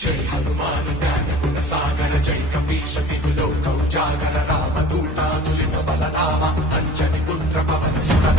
जय हनुमान ज्ञान गुण सागर जय कपीश तिहु लोक उजागर राम दूता तुलित बलधामा अंजनी पुत्र पवन सुत